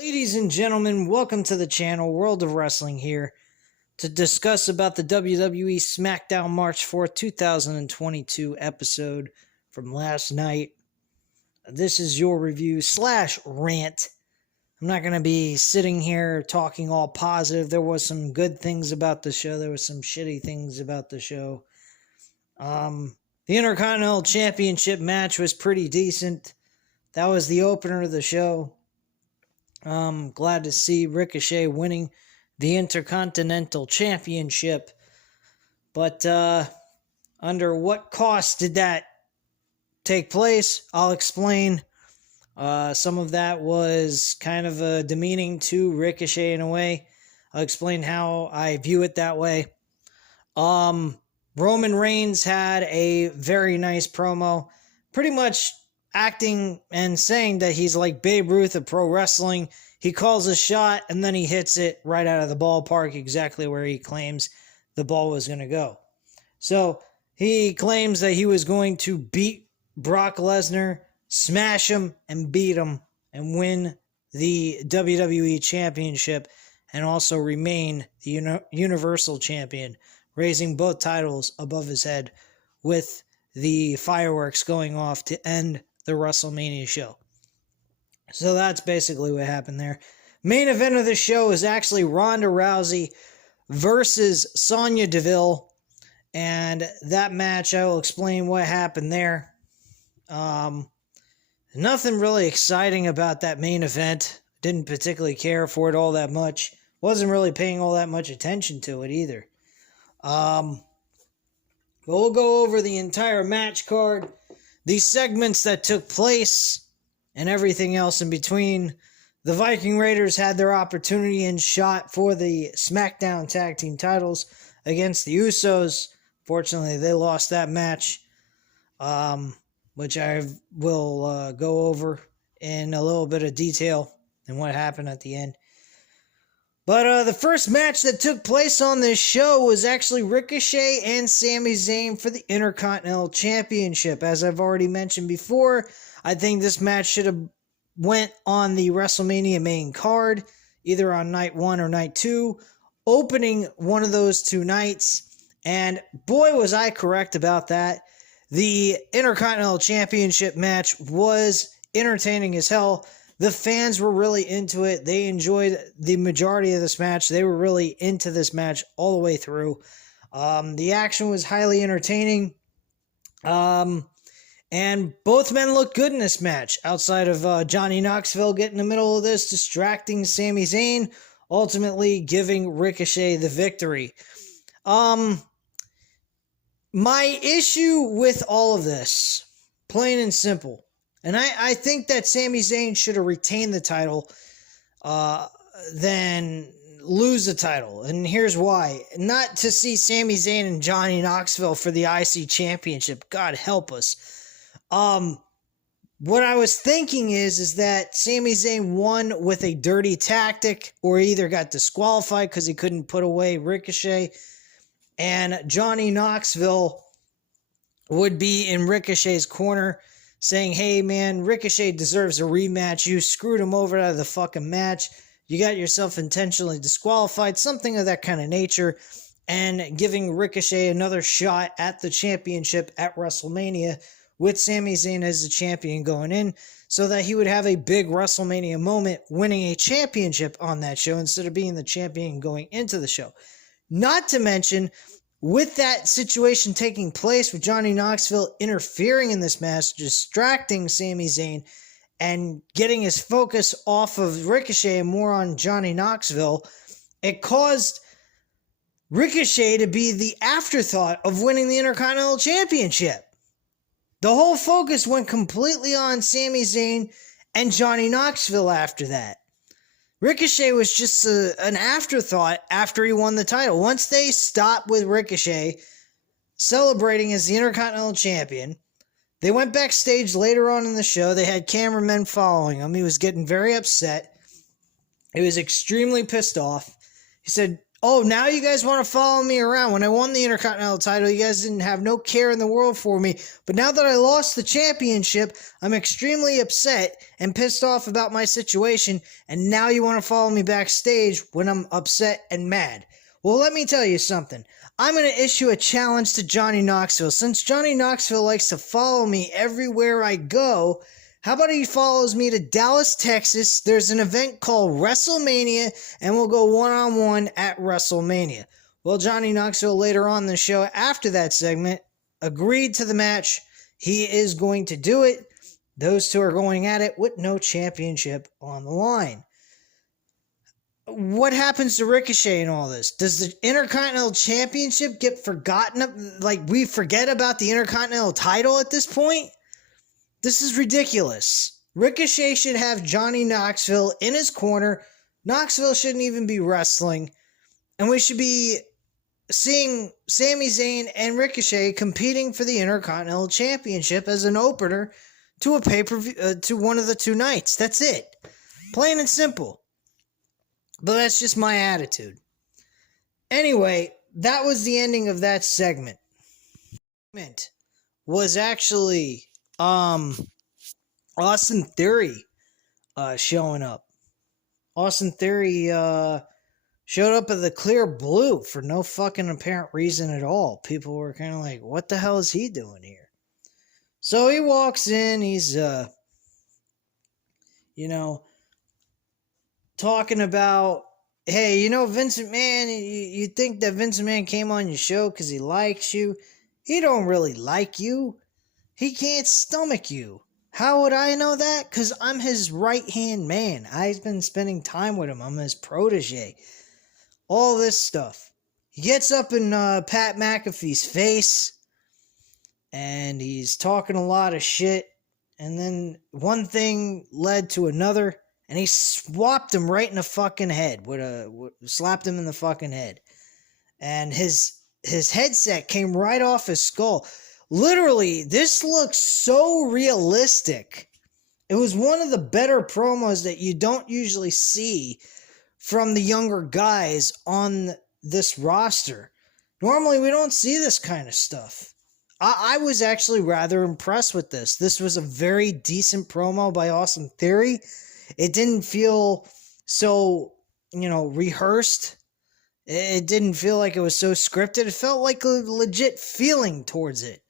Ladies and gentlemen, welcome to the channel, World of Wrestling here, to discuss about the WWE Smackdown March 4th, 2022 episode from last night. This is your review / rant. I'm not going to be sitting here talking all positive. There was some good things about the show. There was some shitty things about the show. The Intercontinental Championship match was pretty decent. That was the opener of the show. Glad to see Ricochet winning the Intercontinental Championship. But under what cost did that take place? I'll explain. Some of that was kind of demeaning to Ricochet in a way. I'll explain how I view it that way. Roman Reigns had a very nice promo, pretty much acting and saying that he's like Babe Ruth of pro wrestling. He calls a shot and then he hits it right out of the ballpark, exactly where he claims the ball was going to go. So he claims that he was going to beat Brock Lesnar, smash him and beat him and win the WWE Championship and also remain the Universal Champion, raising both titles above his head with the fireworks going off to end the WrestleMania show. So that's basically what happened there. Main event of the show is actually Ronda Rousey versus Sonya Deville. And that match, I will explain what happened there. Nothing really exciting about that main event. Didn't particularly care for it all that much. Wasn't really paying all that much attention to it either. But we'll go over the entire match card, these segments that took place, and everything else in between. The Viking Raiders had their opportunity and shot for the Smackdown Tag Team titles against the Usos. Fortunately, they lost that match, which I will go over in a little bit of detail and what happened at the end. But the first match that took place on this show was actually Ricochet and Sami Zayn for the Intercontinental Championship. As I've already mentioned before, I think this match should have went on the WrestleMania main card, either on night 1 or night 2, opening one of those two nights. And boy, was I correct about that. The Intercontinental Championship match was entertaining as hell. The fans were really into it. They enjoyed the majority of this match. They were really into this match all the way through. The action was highly entertaining. And both men looked good in this match, outside of Johnny Knoxville getting in the middle of this, distracting Sami Zayn, ultimately giving Ricochet the victory. My issue with all of this, plain and simple, and I think that Sami Zayn should have retained the title than lose the title. And here's why. Not to see Sami Zayn and Johnny Knoxville for the IC Championship. God help us. What I was thinking is that Sami Zayn won with a dirty tactic, or either got disqualified because he couldn't put away Ricochet, and Johnny Knoxville would be in Ricochet's corner saying, hey man, Ricochet deserves a rematch. You screwed him over out of the fucking match. You got yourself intentionally disqualified, something of that kind of nature, and giving Ricochet another shot at the championship at WrestleMania with Sami Zayn as the champion going in, so that he would have a big WrestleMania moment winning a championship on that show instead of being the champion going into the show. Not to mention, with that situation taking place, with Johnny Knoxville interfering in this match, distracting Sami Zayn, and getting his focus off of Ricochet and more on Johnny Knoxville, it caused Ricochet to be the afterthought of winning the Intercontinental Championship. The whole focus went completely on Sami Zayn and Johnny Knoxville after that. Ricochet was just an afterthought after he won the title. Once they stopped with Ricochet celebrating as the Intercontinental Champion, they went backstage later on in the show. They had cameramen following him. He was getting very upset. He was extremely pissed off. He said, Oh, now you guys want to follow me around. When I won the Intercontinental title, you guys didn't have no care in the world for me. But now that I lost the championship, I'm extremely upset and pissed off about my situation. And now you want to follow me backstage when I'm upset and mad. Well, let me tell you something. I'm going to issue a challenge to Johnny Knoxville. Since Johnny Knoxville likes to follow me everywhere I go, how about he follows me to Dallas, Texas? There's an event called WrestleMania, and we'll go one-on-one at WrestleMania. Well, Johnny Knoxville later on in the show, after that segment, agreed to the match. He is going to do it. Those two are going at it with no championship on the line. What happens to Ricochet in all this? Does the Intercontinental Championship get forgotten? Like, we forget about the Intercontinental title at this point? This is ridiculous. Ricochet should have Johnny Knoxville in his corner. Knoxville shouldn't even be wrestling. And we should be seeing Sami Zayn and Ricochet competing for the Intercontinental Championship as an opener to a pay-per-view, to one of the two nights. That's it. Plain and simple. But that's just my attitude. Anyway, that was the ending of that segment. Was actually Austin Theory showing up. Austin Theory showed up at the Clear Blue for no fucking apparent reason at all. People were kind of like, what the hell is he doing here? So he walks in, he's talking about, hey, Vince McMahon, you think that Vince McMahon came on your show because he likes you? He don't really like you. He can't stomach you. How would I know that? Because I'm his right-hand man. I've been spending time with him. I'm his protege. All this stuff. He gets up in Pat McAfee's face, and he's talking a lot of shit, and then one thing led to another, and he swapped him right in the fucking head. Slapped him in the fucking head. And his headset came right off his skull. Literally, this looks so realistic. It was one of the better promos that you don't usually see from the younger guys on this roster. Normally, we don't see this kind of stuff. I was actually rather impressed with this. This was a very decent promo by Austin Theory. It didn't feel so, rehearsed. It didn't feel like it was so scripted. It felt like a legit feeling towards it.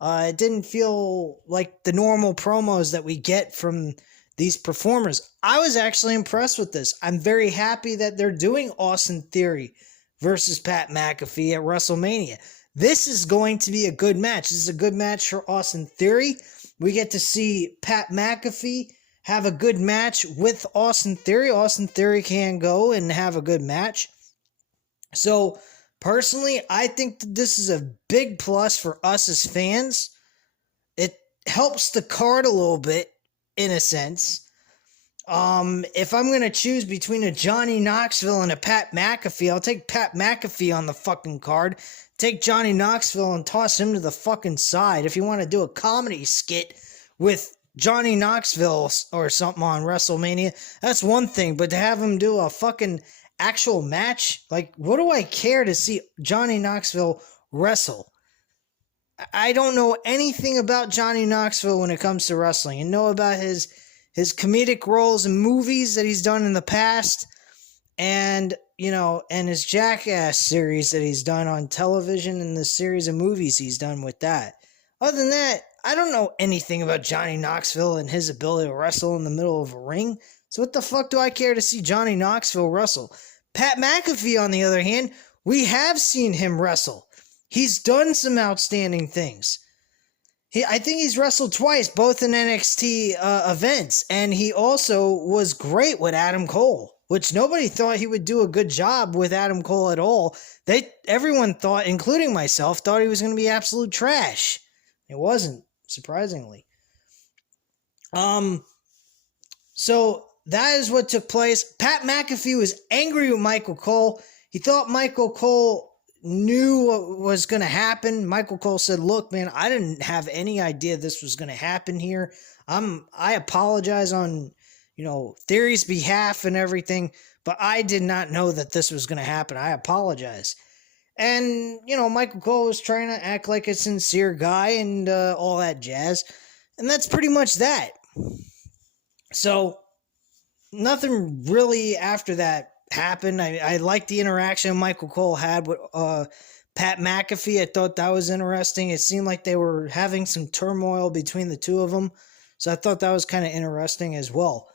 It didn't feel like the normal promos that we get from these performers. I was actually impressed with this. I'm very happy that they're doing Austin Theory versus Pat McAfee at WrestleMania. This is going to be a good match. This is a good match for Austin Theory. We get to see Pat McAfee have a good match with Austin Theory. Austin Theory can go and have a good match. So, personally, I think that this is a big plus for us as fans. It helps the card a little bit, in a sense. If I'm going to choose between a Johnny Knoxville and a Pat McAfee, I'll take Pat McAfee on the fucking card. Take Johnny Knoxville and toss him to the fucking side. If you want to do a comedy skit with Johnny Knoxville or something on WrestleMania, that's one thing. But to have him do a fucking actual match, like, what do I care to see Johnny Knoxville wrestle? I don't know anything about Johnny Knoxville when it comes to wrestling. I know about his comedic roles in movies that he's done in the past, and and his Jackass series that he's done on television, and the series of movies he's done with that. Other than that, I don't know anything about Johnny Knoxville and his ability to wrestle in the middle of a ring. So what the fuck do I care to see Johnny Knoxville wrestle? Pat McAfee, on the other hand, we have seen him wrestle. He's done some outstanding things. I think he's wrestled twice, both in NXT events, and he also was great with Adam Cole, which nobody thought he would do a good job with Adam Cole at all. Everyone thought, including myself, thought he was going to be absolute trash. It wasn't, surprisingly. So that is what took place. Pat McAfee was angry with Michael Cole. He thought Michael Cole knew what was going to happen. Michael Cole said, look, man, I didn't have any idea this was going to happen here. I apologize on, theories behalf and everything, but I did not know that this was going to happen. I apologize. And, Michael Cole was trying to act like a sincere guy and all that jazz. And that's pretty much that. So, nothing really after that happened. I liked the interaction Michael Cole had with Pat McAfee. I thought that was interesting. It seemed like they were having some turmoil between the two of them. So I thought that was kind of interesting as well.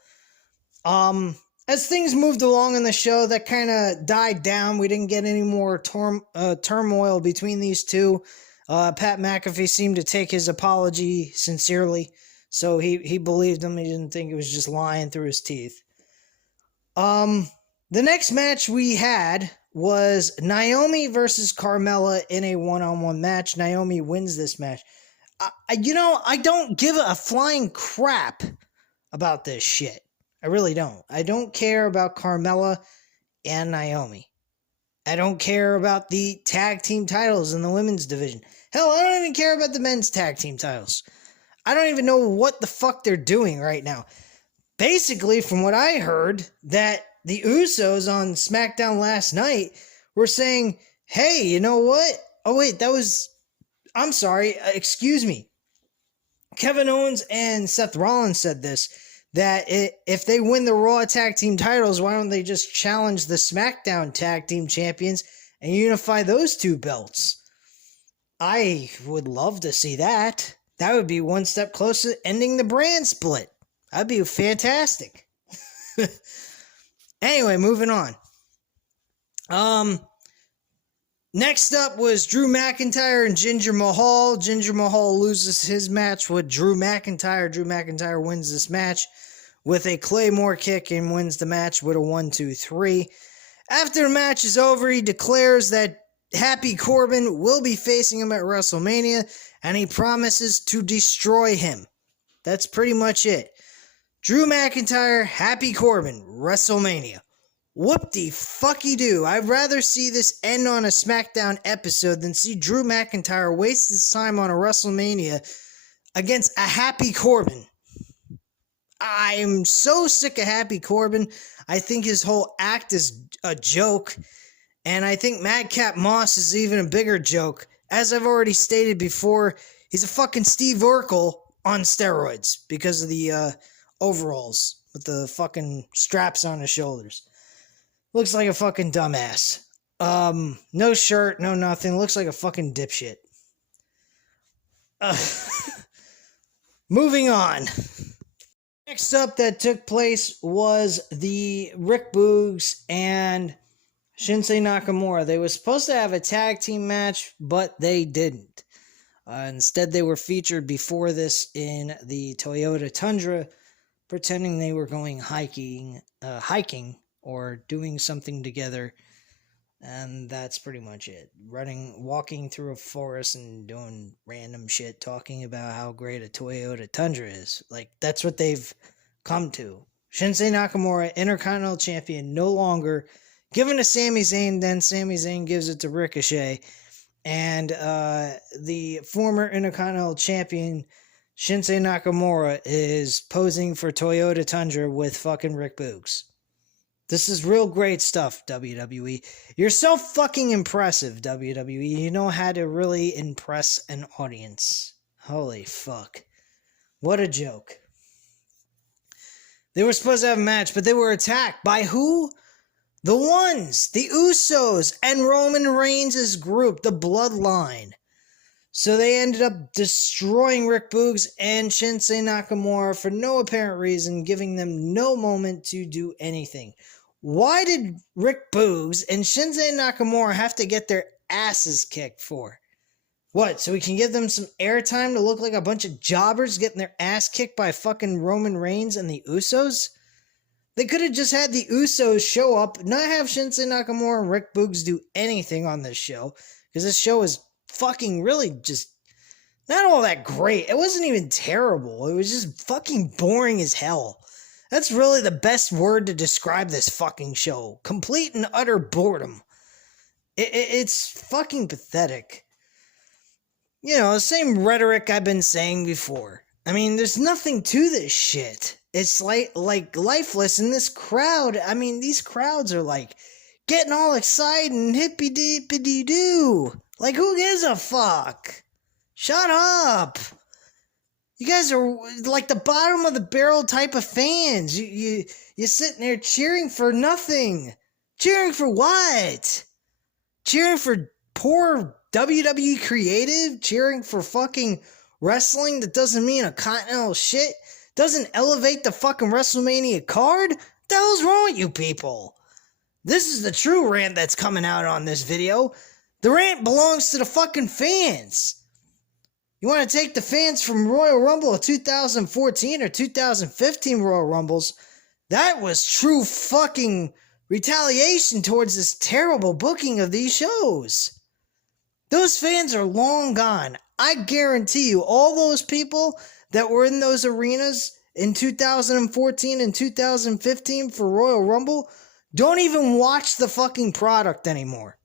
As things moved along in the show, that kind of died down. We didn't get any more turmoil between these two. Pat McAfee seemed to take his apology sincerely. So he believed him. He didn't think it was just lying through his teeth. The next match we had was Naomi versus Carmella in a one-on-one match. Naomi wins this match. I don't give a flying crap about this shit. I really don't. I don't care about Carmella and Naomi. I don't care about the tag team titles in the women's division. Hell, I don't even care about the men's tag team titles. I don't even know what the fuck they're doing right now. Basically, from what I heard, that the Usos on Smackdown last night were saying, hey, you know what? Oh, wait, I'm sorry, excuse me. Kevin Owens and Seth Rollins said this, that if they win the Raw tag team titles, why don't they just challenge the SmackDown tag team champions and unify those two belts? I would love to see that. That would be one step closer to ending the brand split. That'd be fantastic. Anyway, moving on. Next up was Drew McIntyre and Jinder Mahal. Jinder Mahal loses his match with Drew McIntyre. Drew McIntyre wins this match with a Claymore kick and wins the match with a 1-2-3. After the match is over, he declares that Happy Corbin will be facing him at WrestleMania, and he promises to destroy him. That's pretty much it. Drew McIntyre, Happy Corbin, WrestleMania. Whoop-de-fucky-do. I'd rather see this end on a SmackDown episode than see Drew McIntyre waste his time on a WrestleMania against a Happy Corbin. I'm so sick of Happy Corbin. I think his whole act is a joke. And I think Madcap Moss is even a bigger joke. As I've already stated before, he's a fucking Steve Urkel on steroids because of the overalls with the fucking straps on his shoulders. Looks like a fucking dumbass. No shirt, no nothing. Looks like a fucking dipshit. Moving on. Next up that took place was the Rick Boogs and Shinsuke Nakamura. They were supposed to have a tag team match, but they didn't. Instead, they were featured before this in the Toyota Tundra, pretending they were going hiking or doing something together, and that's pretty much it. Walking through a forest and doing random shit, talking about how great a Toyota Tundra is. Like, that's what they've come to. Shinsuke Nakamura, Intercontinental Champion, no longer given to Sami Zayn, then Sami Zayn gives it to Ricochet, and the former Intercontinental Champion, Shinsuke Nakamura, is posing for Toyota Tundra with fucking Rick Boogs. This is real great stuff, WWE. You're so fucking impressive, WWE. You know how to really impress an audience. Holy fuck. What a joke. They were supposed to have a match, but they were attacked by who? The Ones, the Usos, and Roman Reigns' group, the Bloodline. So they ended up destroying Rick Boogs and Shinsuke Nakamura for no apparent reason, giving them no moment to do anything. Why did Rick Boogs and Shinsuke Nakamura have to get their asses kicked for? What, so we can give them some airtime to look like a bunch of jobbers getting their ass kicked by fucking Roman Reigns and the Usos? They could have just had the Usos show up, not have Shinsuke Nakamura and Rick Boogs do anything on this show, because this show is fucking really just not all that great. It wasn't even terrible. It was just fucking boring as hell. That's really the best word to describe this fucking show. Complete and utter boredom. It's fucking pathetic. You know, the same rhetoric I've been saying before. I mean, there's nothing to this shit. It's like lifeless. And this crowd, I mean, these crowds are like getting all excited and hippy dippity doo. Like, who gives a fuck? Shut up. You guys are like the bottom of the barrel type of fans. You're sitting there cheering for nothing. Cheering for what? Cheering for poor WWE creative? Cheering for fucking wrestling that doesn't mean a continental shit? Doesn't elevate the fucking WrestleMania card? What the hell's wrong with you people? This is the true rant that's coming out on this video. The rant belongs to the fucking fans. You want to take the fans from Royal Rumble of 2014 or 2015 Royal Rumbles? That was true fucking retaliation towards this terrible booking of these shows. Those fans are long gone. I guarantee you, all those people that were in those arenas in 2014 and 2015 for Royal Rumble don't even watch the fucking product anymore.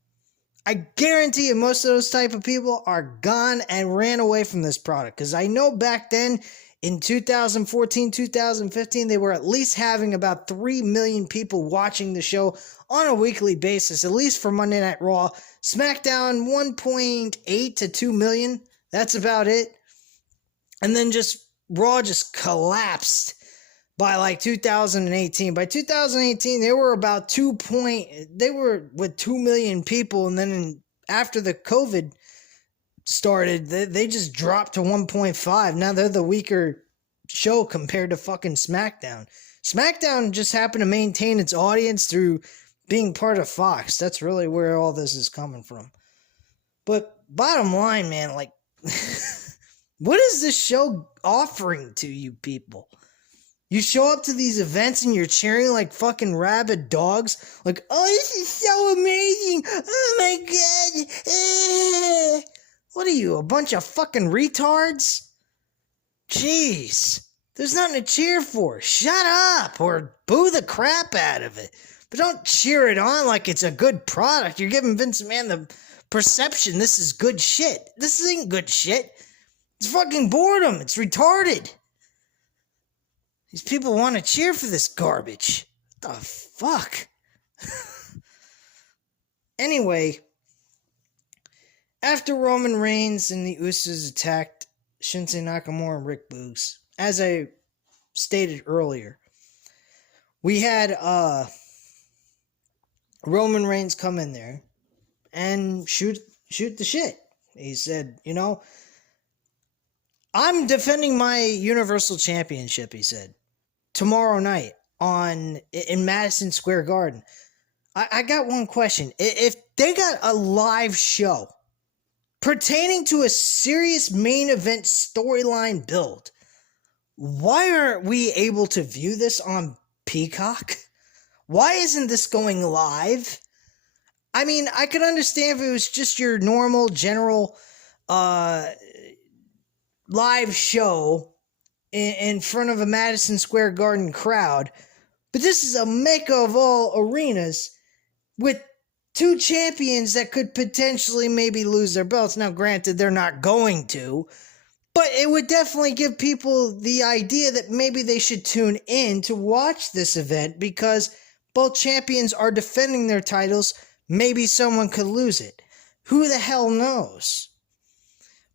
I guarantee you most of those type of people are gone and ran away from this product. Because I know back then, in 2014, 2015, they were at least having about 3 million people watching the show on a weekly basis, at least for Monday Night Raw. SmackDown, 1.8 to 2 million. That's about it. And then just Raw just collapsed by like 2018. By 2018, they were about they were with 2 million people. And then after the COVID started, they just dropped to 1.5. Now they're the weaker show compared to fucking SmackDown. SmackDown just happened to maintain its audience through being part of Fox. That's really where all this is coming from. But bottom line, man, like, what is this show offering to you people? You show up to these events and you're cheering like fucking rabid dogs. Like, oh, this is so amazing. Oh my god. What are you, a bunch of fucking retards? Jeez. There's nothing to cheer for. Shut up or boo the crap out of it. But don't cheer it on like it's a good product. You're giving Vince McMahon the perception this is good shit. This ain't good shit. It's fucking boredom. It's retarded. These people want to cheer for this garbage. What the fuck? Anyway, after Roman Reigns and the Usos attacked Shinsuke Nakamura and Rick Boogs, as I stated earlier, we had Roman Reigns come in there and shoot the shit. He said, you know, I'm defending my Universal Championship, he said, tomorrow night in Madison Square Garden. I got one question. If they got a live show pertaining to a serious main event storyline build, why aren't we able to view this on Peacock? Why isn't this going live? I mean, I could understand if it was just your normal general live show in front of a Madison Square Garden crowd, but this is a mecca of all arenas with two champions that could potentially maybe lose their belts. Now, granted, they're not going to, but it would definitely give people the idea that maybe they should tune in to watch this event because both champions are defending their titles. Maybe someone could lose it. Who the hell knows?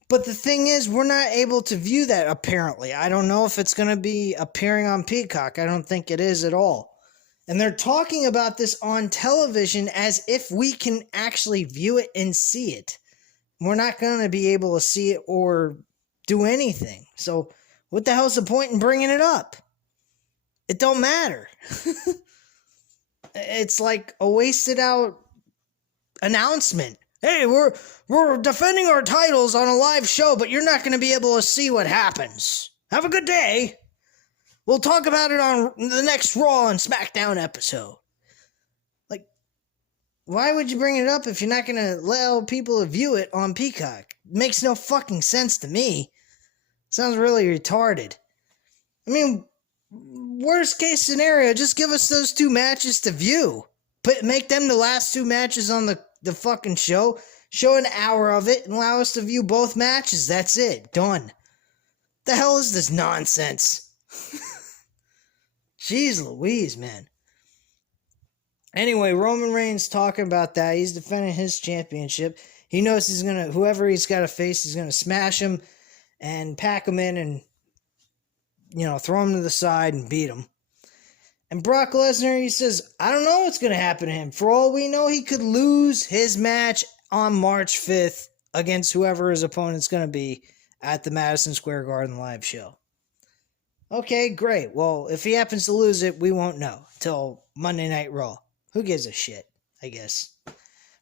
But the thing is, we're not able to view that, apparently. I don't know if it's going to be appearing on Peacock. I don't think it is at all. And they're talking about this on television as if we can actually view it and see it. We're not going to be able to see it or do anything. So what the hell's the point in bringing it up? It don't matter. It's like a wasted out announcement. Hey, we're defending our titles on a live show, but you're not going to be able to see what happens. Have a good day. We'll talk about it on the next Raw and Smackdown episode. Like, why would you bring it up if you're not going to allow people to view it on Peacock? It makes no fucking sense to me. Sounds really retarded. I mean, worst case scenario, just give us those two matches to view. Make them the last two matches on the fucking show. Show an hour of it and allow us to view both matches. That's it. Done. The hell is this nonsense? Jeez Louise, man. Anyway, Roman Reigns talking about that. He's defending his championship. He knows he's going to, whoever he's got to face, he's going to smash him and pack him in and, throw him to the side and beat him. And Brock Lesnar, he says, I don't know what's going to happen to him. For all we know, he could lose his match on March 5th against whoever his opponent's going to be at the Madison Square Garden live show. Okay, great. Well, if he happens to lose it, we won't know till Monday Night Raw. Who gives a shit, I guess.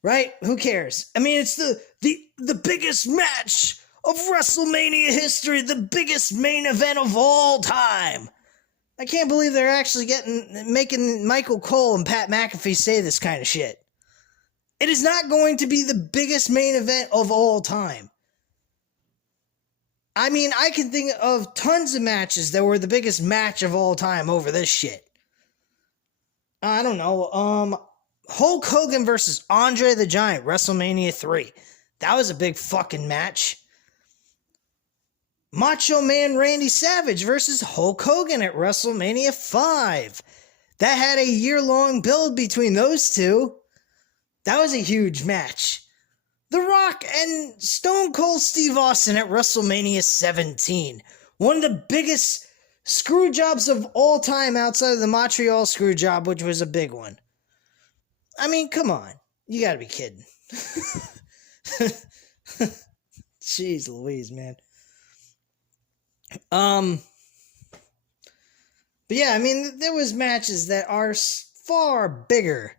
Right? Who cares? I mean, it's the biggest match of WrestleMania history, the biggest main event of all time. I can't believe they're actually making Michael Cole and Pat McAfee say this kind of shit. It is not going to be the biggest main event of all time. I mean, I can think of tons of matches that were the biggest match of all time over this shit. I don't know. Hulk Hogan versus Andre the Giant, WrestleMania 3. That was a big fucking match. Macho Man Randy Savage versus Hulk Hogan at WrestleMania 5. That had a year-long build between those two. That was a huge match. The Rock and Stone Cold Steve Austin at WrestleMania 17. One of the biggest screw jobs of all time outside of the Montreal screw job, which was a big one. I mean, come on. You gotta be kidding. Jeez Louise, man. But yeah, I mean, there was matches that are far bigger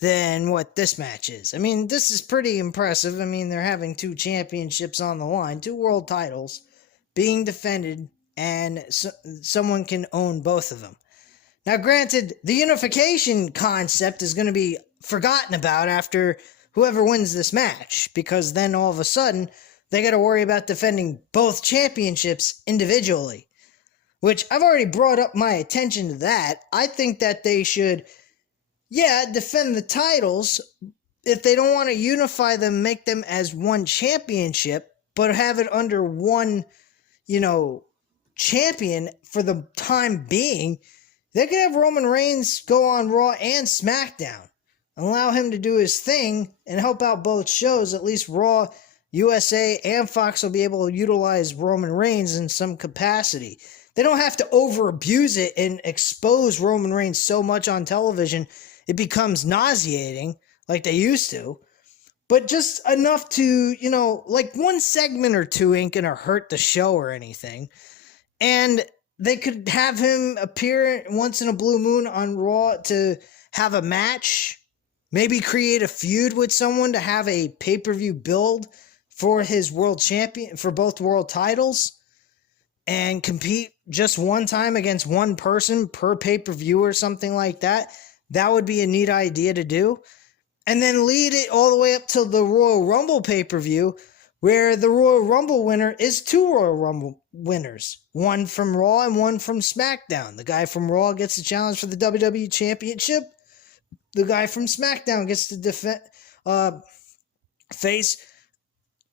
than what this match is. I mean, this is pretty impressive. I mean, they're having 2 championships on the line, 2 world titles being defended, and someone can own both of them. Now, granted, the unification concept is going to be forgotten about after whoever wins this match, because then all of a sudden, they got to worry about defending both championships individually, which I've already brought up my attention to that. I think that they should, defend the titles. If they don't want to unify them, make them as one championship, but have it under one, champion for the time being. They could have Roman Reigns go on Raw and SmackDown and allow him to do his thing and help out both shows. At least Raw, USA, and Fox will be able to utilize Roman Reigns in some capacity. They don't have to over-abuse it and expose Roman Reigns so much on television it becomes nauseating like they used to. But just enough to, like one segment or two ain't going to hurt the show or anything. And they could have him appear once in a blue moon on Raw to have a match. Maybe create a feud with someone to have a pay-per-view build for his world champion, for both world titles. And compete just one time against one person per pay-per-view or something like that. That would be a neat idea to do. And then lead it all the way up to the Royal Rumble pay-per-view, where the Royal Rumble winner is 2 Royal Rumble winners. One from Raw and one from SmackDown. The guy from Raw gets the challenge for the WWE Championship. The guy from SmackDown gets to face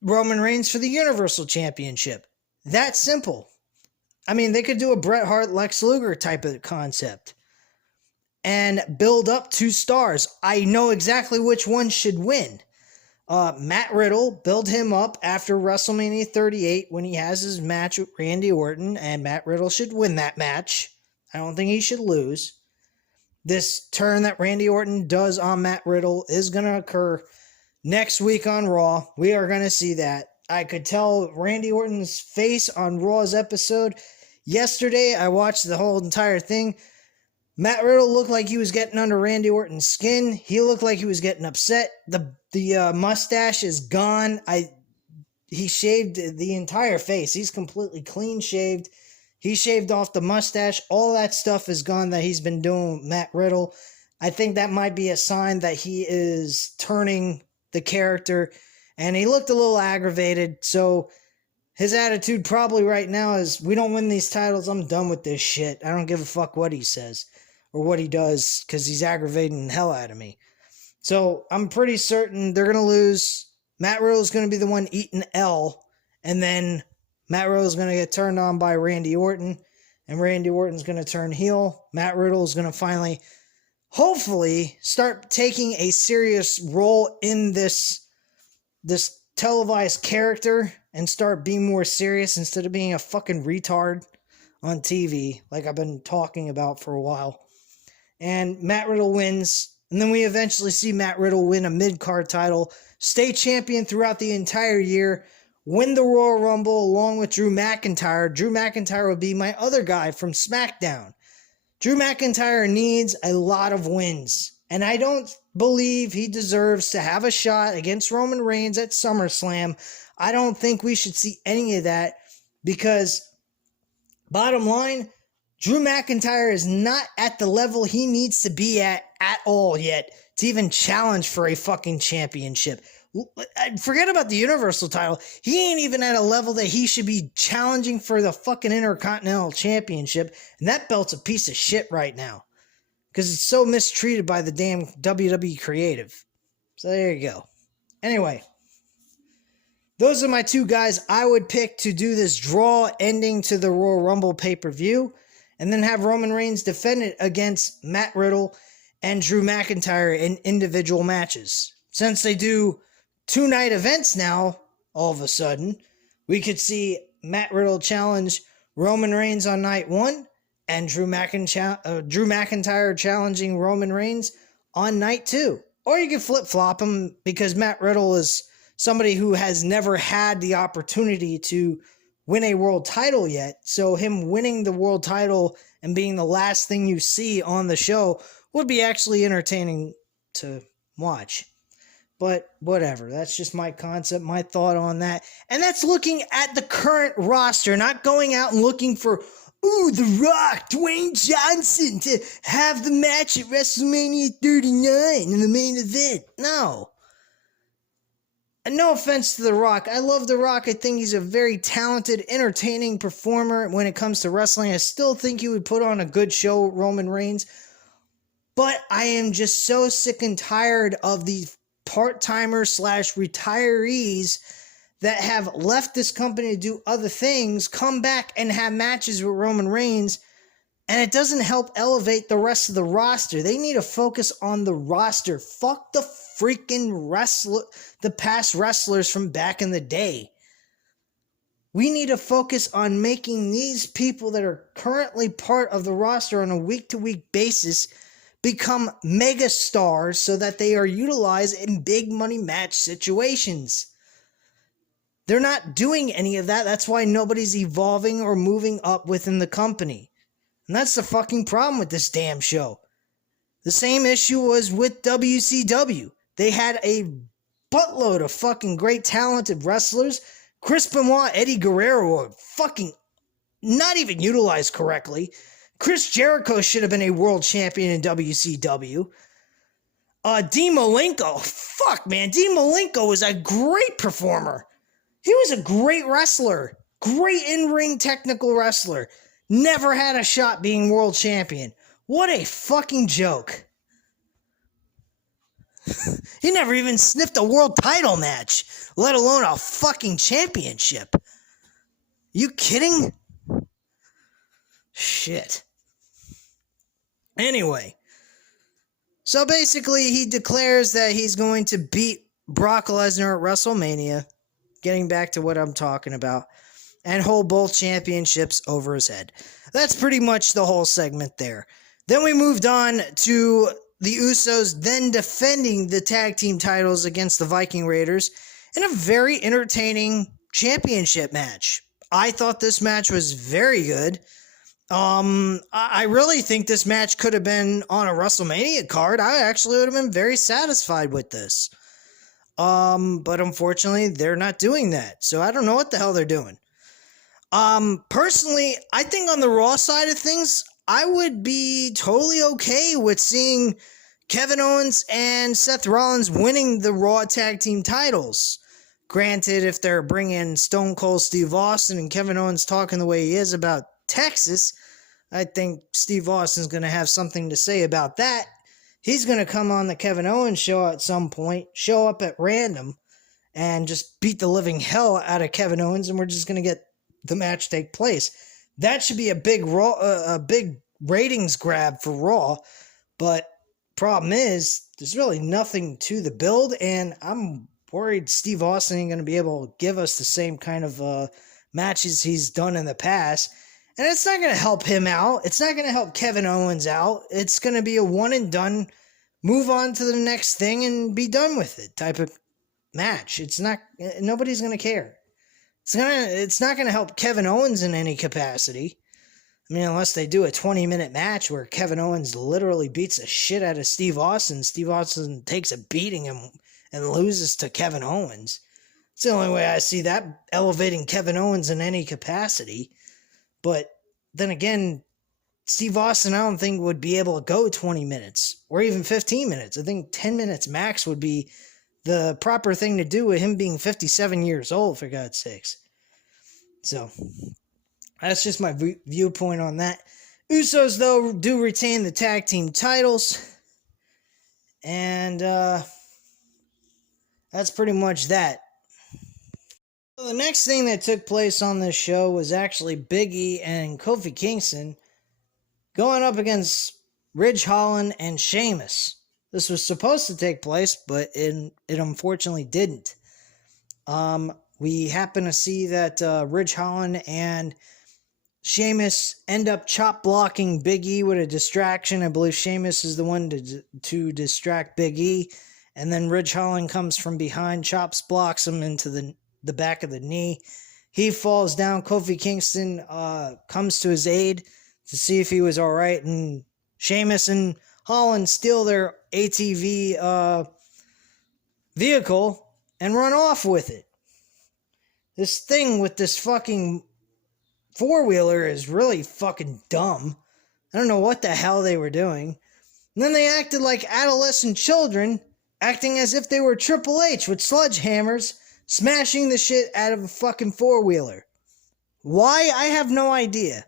Roman Reigns for the Universal Championship. That's simple. I mean, they could do a Bret Hart, Lex Luger type of concept and build up 2 stars. I know exactly which one should win. Matt Riddle, build him up after WrestleMania 38 when he has his match with Randy Orton, and Matt Riddle should win that match. I don't think he should lose. This turn that Randy Orton does on Matt Riddle is going to occur next week on Raw. We are going to see that. I could tell Randy Orton's face on Raw's episode. Yesterday, I watched the whole entire thing. Matt Riddle looked like he was getting under Randy Orton's skin. He looked like he was getting upset. The mustache is gone. He shaved the entire face. He's completely clean shaved. He shaved off the mustache. All that stuff is gone that he's been doing with Matt Riddle. I think that might be a sign that he is turning the character. And he looked a little aggravated. So his attitude probably right now is, we don't win these titles, I'm done with this shit. I don't give a fuck what he says or what he does, because he's aggravating the hell out of me. So I'm pretty certain they're going to lose. Matt Riddle's going to be the one eating L. And then Matt Riddle's going to get turned on by Randy Orton. and Randy Orton's going to turn heel. Matt Riddle is going to finally, hopefully, start taking a serious role in this televised character and start being more serious instead of being a fucking retard on TV, like I've been talking about for a while. And Matt Riddle wins, and then we eventually see Matt Riddle win a mid-card title, stay champion throughout the entire year, win the Royal Rumble along with Drew McIntyre. Drew McIntyre will be my other guy from Smackdown. Drew McIntyre needs a lot of wins, and I don't believe he deserves to have a shot against Roman Reigns at SummerSlam. I don't think we should see any of that because, bottom line, Drew McIntyre is not at the level he needs to be at all yet to even challenge for a fucking championship. Forget about the Universal title. He ain't even at a level that he should be challenging for the fucking Intercontinental Championship, and that belt's a piece of shit right now because it's so mistreated by the damn WWE creative. So there you go. Anyway, those are my two guys I would pick to do this draw ending to the Royal Rumble pay-per-view, and then have Roman Reigns defend it against Matt Riddle and Drew McIntyre in individual matches. Since they do 2-night events now, all of a sudden, we could see Matt Riddle challenge Roman Reigns on night 1, and Drew McIntyre challenging Roman Reigns on night 2. Or you could flip-flop them, because Matt Riddle is somebody who has never had the opportunity to win a world title yet, so him winning the world title and being the last thing you see on the show would be actually entertaining to watch. But whatever, that's just my concept, my thought on that. And that's looking at the current roster, not going out and looking for, The Rock, Dwayne Johnson to have the match at WrestleMania 39 in the main event. No. And no offense to The Rock. I love The Rock. I think he's a very talented, entertaining performer when it comes to wrestling. I still think he would put on a good show with Roman Reigns. But I am just so sick and tired of these part-timers / retirees that have left this company to do other things, come back and have matches with Roman Reigns, and it doesn't help elevate the rest of the roster. They need to focus on the roster. Fuck the freaking the past wrestlers from back in the day. We need to focus on making these people that are currently part of the roster on a week-to-week basis become mega stars so that they are utilized in big money match situations. They're not doing any of that. That's why nobody's evolving or moving up within the company. And that's the fucking problem with this damn show. The same issue was with WCW. They had a buttload of fucking great talented wrestlers. Chris Benoit, Eddie Guerrero were fucking not even utilized correctly. Chris Jericho should have been a world champion in WCW. Dean Malenko, fuck man, Dean Malenko was a great performer. He was a great wrestler. Great in-ring technical wrestler. Never had a shot being world champion. What a fucking joke. He never even sniffed a world title match, let alone a fucking championship. You kidding? Shit. Anyway, so basically he declares that he's going to beat Brock Lesnar at WrestleMania, getting back to what I'm talking about, and hold both championships over his head. That's pretty much the whole segment there. Then we moved on to the Usos then defending the tag team titles against the Viking Raiders in a very entertaining championship match. I thought this match was very good. I really think this match could have been on a WrestleMania card. I actually would have been very satisfied with this. But unfortunately, they're not doing that. So I don't know what the hell they're doing. Personally, I think on the Raw side of things, I would be totally okay with seeing Kevin Owens and Seth Rollins winning the Raw tag team titles. Granted, if they're bringing Stone Cold Steve Austin and Kevin Owens talking the way he is about Texas, I think Steve Austin's going to have something to say about that. He's going to come on the Kevin Owens show at some point, show up at random, and just beat the living hell out of Kevin Owens, and we're just going to get the match take place. That should be a big a big ratings grab for Raw. But problem is, there's really nothing to the build, and I'm worried Steve Austin ain't going to be able to give us the same kind of matches he's done in the past. And it's not going to help him out. It's not going to help Kevin Owens out. It's going to be a one and done, move on to the next thing and be done with it type of match. It's not, nobody's going to care. It's not going to help Kevin Owens in any capacity. I mean, unless they do a 20-minute match where Kevin Owens literally beats the shit out of Steve Austin. Steve Austin takes a beating and loses to Kevin Owens. It's the only way I see that elevating Kevin Owens in any capacity. But then again, Steve Austin, I don't think would be able to go 20 minutes or even 15 minutes. I think 10 minutes max would be the proper thing to do with him being 57 years old, for God's sakes. So, that's just my viewpoint on that. Usos, though, do retain the tag team titles. And that's pretty much that. So the next thing that took place on this show was actually Big E and Kofi Kingston going up against Ridge Holland and Sheamus. This was supposed to take place, but it unfortunately didn't. We happen to see that Ridge Holland and Sheamus end up chop blocking Big E with a distraction. I believe Sheamus is the one to distract Big E. And then Ridge Holland comes from behind, chops blocks him into the back of the knee. He falls down. Kofi Kingston comes to his aid to see if he was all right. And Sheamus and Holland steal their ATV vehicle and run off with it. This thing with this fucking four-wheeler is really fucking dumb. I don't know what the hell they were doing. And then they acted like adolescent children, acting as if they were Triple H with sledgehammers, smashing the shit out of a fucking four-wheeler. Why? I have no idea.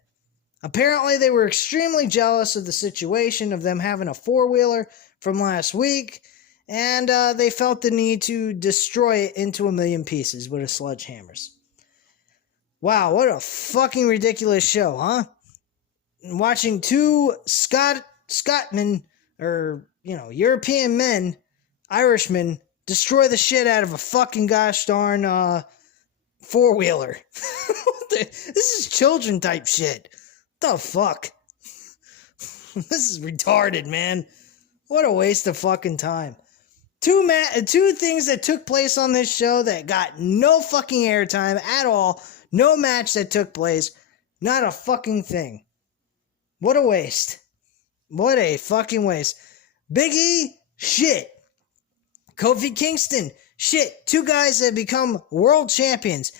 Apparently they were extremely jealous of the situation of them having a four-wheeler from last week, and they felt the need to destroy it into a million pieces with a sledgehammers. Wow, what a fucking ridiculous show, huh? Watching two Scotsmen, or, European men, Irishmen, destroy the shit out of a fucking gosh darn four-wheeler. This is children type shit. What the fuck? This is retarded, man. What a waste of fucking time. Two things that took place on this show that got no fucking airtime at all. No match that took place. Not a fucking thing. What a waste. What a fucking waste. Big E, shit. Kofi Kingston, shit. Two guys that have become world champions.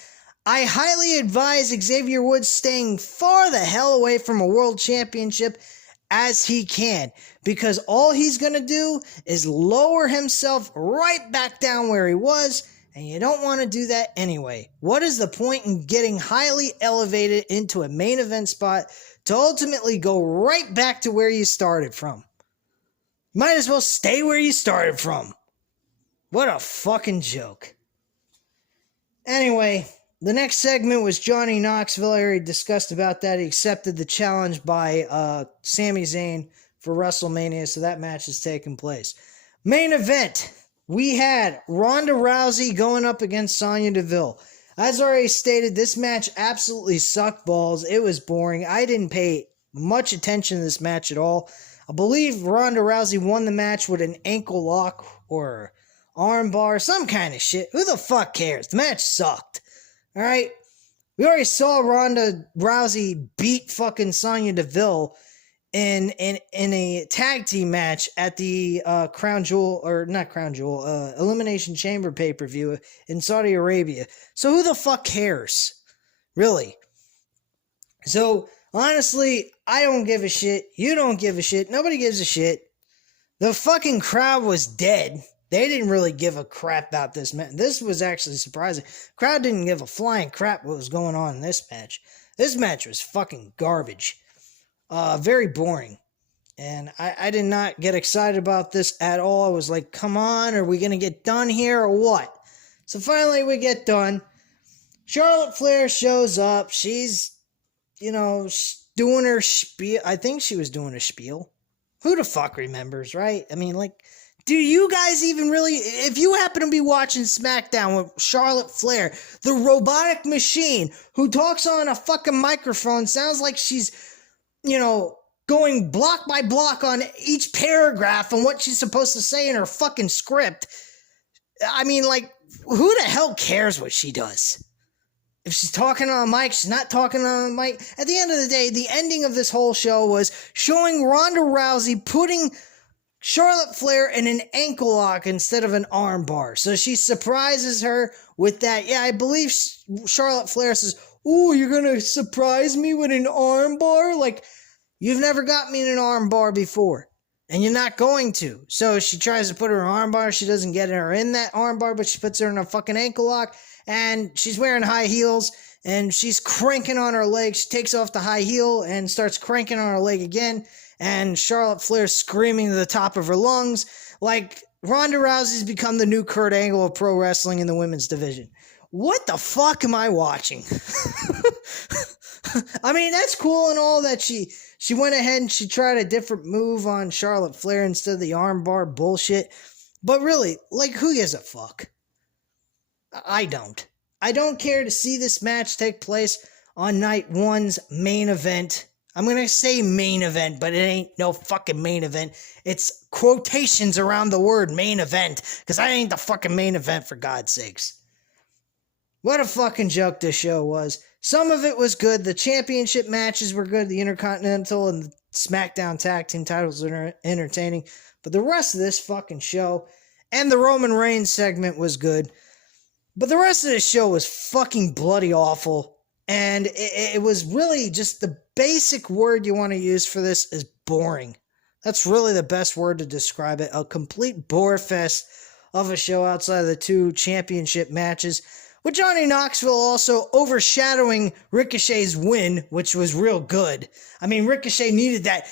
I highly advise Xavier Woods staying far the hell away from a world championship as he can, because all he's going to do is lower himself right back down where he was, and you don't want to do that anyway. What is the point in getting highly elevated into a main event spot to ultimately go right back to where you started from? Might as well stay where you started from. What a fucking joke. Anyway, the next segment was Johnny Knoxville. I already discussed about that. He accepted the challenge by Sami Zayn for WrestleMania, so that match is taking place. Main event, we had Ronda Rousey going up against Sonya Deville. As already stated, this match absolutely sucked balls. It was boring. I didn't pay much attention to this match at all. I believe Ronda Rousey won the match with an ankle lock or arm bar, some kind of shit. Who the fuck cares? The match sucked. All right, we already saw Ronda Rousey beat fucking Sonya Deville in a tag team match at the Elimination Chamber pay-per-view in Saudi Arabia. So who the fuck cares? Really? So honestly, I don't give a shit. You don't give a shit. Nobody gives a shit. The fucking crowd was dead. They didn't really give a crap about this match. This was actually surprising. Crowd didn't give a flying crap what was going on in this match. This match was fucking garbage. Very boring. And I did not get excited about this at all. I was like, come on, are we going to get done here or what? So finally we get done. Charlotte Flair shows up. She's doing her spiel. I think she was doing a spiel. Who the fuck remembers, right? I mean, like, do you guys even really, if you happen to be watching Smackdown with Charlotte Flair, the robotic machine who talks on a fucking microphone, sounds like she's, going block by block on each paragraph and what she's supposed to say in her fucking script. I mean, like, who the hell cares what she does? If she's talking on a mic, she's not talking on a mic. At the end of the day, the ending of this whole show was showing Ronda Rousey putting Charlotte Flair in an ankle lock instead of an arm bar. So she surprises her with that. Yeah, I believe Charlotte Flair says, "Oh, you're going to surprise me with an arm bar? Like, you've never got me in an arm bar before. And you're not going to." So she tries to put her in an arm bar. She doesn't get her in that arm bar, but she puts her in a fucking ankle lock. And she's wearing high heels, and she's cranking on her leg. She takes off the high heel and starts cranking on her leg again. And Charlotte Flair's screaming to the top of her lungs. Like, Ronda Rousey's become the new Kurt Angle of pro wrestling in the women's division. What the fuck am I watching? I mean, that's cool and all that she went ahead and she tried a different move on Charlotte Flair instead of the armbar bullshit. But really, like, who gives a fuck? I don't. I don't care to see this match take place on night one's main event. I'm going to say main event, but it ain't no fucking main event. It's quotations around the word main event, because I ain't the fucking main event, for God's sakes. What a fucking joke this show was. Some of it was good. The championship matches were good. The Intercontinental and the Smackdown tag team titles are entertaining. But the rest of this fucking show and the Roman Reigns segment was good. But the rest of this show was fucking bloody awful. And it was really just the basic word you want to use for this is boring. That's really the best word to describe it. A complete bore fest of a show outside of the two championship matches, with Johnny Knoxville also overshadowing Ricochet's win, which was real good. I mean, Ricochet needed that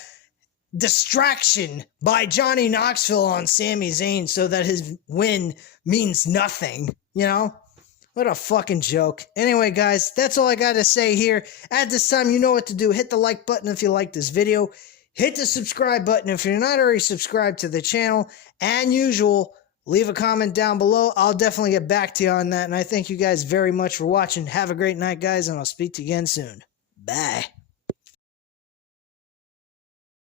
distraction by Johnny Knoxville on Sami Zayn so that his win means nothing, What a fucking joke. Anyway, guys, that's all I got to say here. At this time, you know what to do. Hit the like button if you like this video. Hit the subscribe button if you're not already subscribed to the channel. And usual, leave a comment down below. I'll definitely get back to you on that. And I thank you guys very much for watching. Have a great night, guys, and I'll speak to you again soon. Bye.